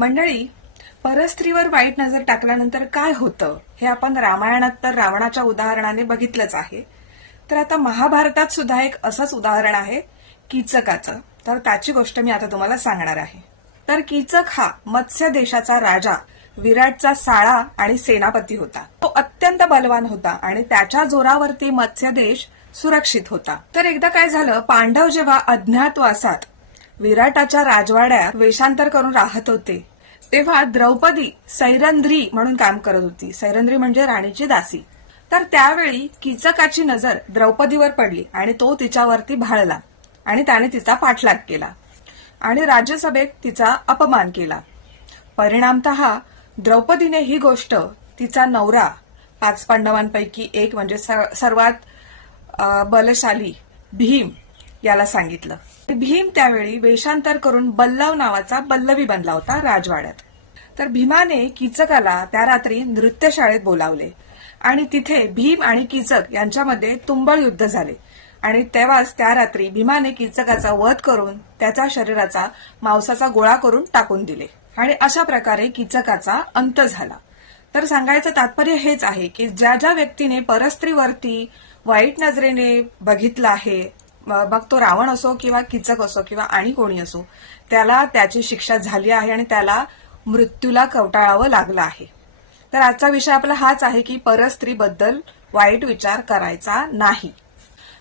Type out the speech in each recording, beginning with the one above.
मंडळी, परस्त्रीवर वाईट नजर टाकल्यानंतर काय होतं हे आपण रामायणात तर रावणाच्या उदाहरणाने बघितलंच आहे. तर आता महाभारतात सुद्धा एक असंच उदाहरण आहे कीचकाचं. तर त्याची गोष्ट मी आता तुम्हाला सांगणार आहे. तर कीचक हा मत्स्य देशाचा राजा विराटचा साळा आणि सेनापती होता. तो अत्यंत बलवान होता आणि त्याच्या जोरावरती मत्स्य देश सुरक्षित होता. तर एकदा काय झालं, पांडव जेव्हा अज्ञातवासात विराटाच्या राजवाड्यात वेषांतर करून राहत होते तेव्हा द्रौपदी सैरंध्री म्हणून काम करत होती. सैरंध्री म्हणजे राणीची दासी. तर त्यावेळी कीचकाची नजर द्रौपदीवर पडली आणि तो तिच्यावरती भाळला आणि त्याने तिचा पाठलाग केला आणि राज्यसभेत तिचा अपमान केला. परिणामतः द्रौपदीने ही गोष्ट तिचा नवरा, 5 पांडवांपैकी एक म्हणजे सर्वात बलशाली भीम याला सांगितलं. भीम त्यावेळी वेषांतर करून बल्लव नावाचा बल्लवी बनला होता राजवाड्यात. तर भीमाने कीचकाला त्या रात्री नृत्यशाळेत बोलावले आणि तिथे भीम आणि कीचक यांच्यामध्ये तुंबळ युद्ध झाले आणि तेव्हाच त्या रात्री भीमाने कीचकाचा वध करून त्याच्या शरीराचा मांसाचा गोळा करून टाकून दिले आणि अशा प्रकारे कीचकाचा अंत झाला. तर सांगायचं तात्पर्य हेच आहे की ज्या ज्या व्यक्तीने परस्त्रीवरती वाईट नजरेने बघितलं आहे, मग तो रावण असो किंवा कीचक असो किंवा आणि कोणी असो, त्याला त्याची शिक्षा झाली आहे आणि त्याला मृत्यूला कवटाळावं लागलं आहे. तर आजचा विषय आपला हाच आहे की परस्त्रीबद्दल वाईट विचार करायचा नाही.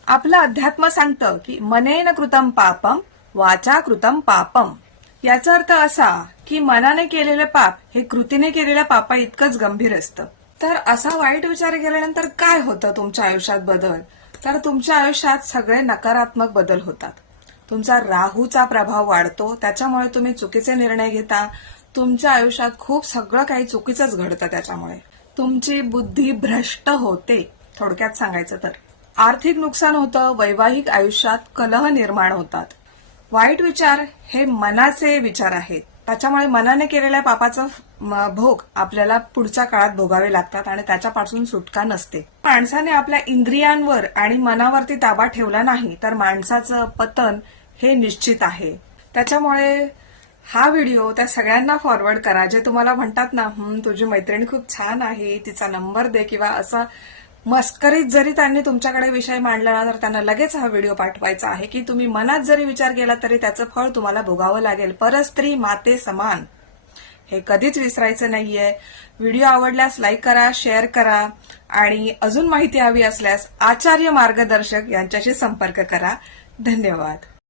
आपलं अध्यात्म सांगतं की मनेन कृतम पापम वाचा कृतम पापम. याचा अर्थ असा की मनाने केलेलं पाप हे कृतीने केलेल्या पापा इतकंच गंभीर असतं. तर असा वाईट विचार केल्यानंतर काय होतं तुमच्या आयुष्यात बदल? तर तुमच्या आयुष्यात सगळे नकारात्मक बदल होतात. तुमचा राहूचा प्रभाव वाढतो, त्याच्यामुळे तुम्ही चुकीचे निर्णय घेता. तुमच्या आयुष्यात खूप सगळं काही चुकीचंच घडतं. त्याच्यामुळे तुमची बुद्धी भ्रष्ट होते. थोडक्यात सांगायचं तर आर्थिक नुकसान होतं, वैवाहिक आयुष्यात कलह निर्माण होतात. वाईट विचार हे मनाचे विचार आहेत. त्याच्यामुळे मनाने केलेल्या पापाचं भोग आपल्याला पुढच्या काळात भोगावे लागतात आणि त्याच्यापासून सुटका नसते. माणसाने आपल्या इंद्रियांवर आणि मनावरती ताबा ठेवला नाही तर माणसाचं पतन हे निश्चित आहे. त्याच्यामुळे हा व्हिडिओ त्या सगळ्यांना फॉरवर्ड करा जे तुम्हाला म्हणतात ना, तुझी मैत्रीण खूप छान आहे, तिचा नंबर दे, किंवा असं मस्करीत जरी त्यांनी तुमच्याकडे विषय मांडला ना तर त्यांना लगेच हा व्हिडिओ पाठवायचा आहे की तुम्ही मनात जरी विचार केला तरी त्याचं फळ तुम्हाला भोगावं लागेल. परस्त्री माते समान हे कधीच विसरायचं नाहीये. व्हिडिओ आवडल्यास लाईक करा, शेअर करा आणि अजून माहिती हवी असल्यास आचार्य मार्गदर्शक यांच्याशी संपर्क करा. धन्यवाद.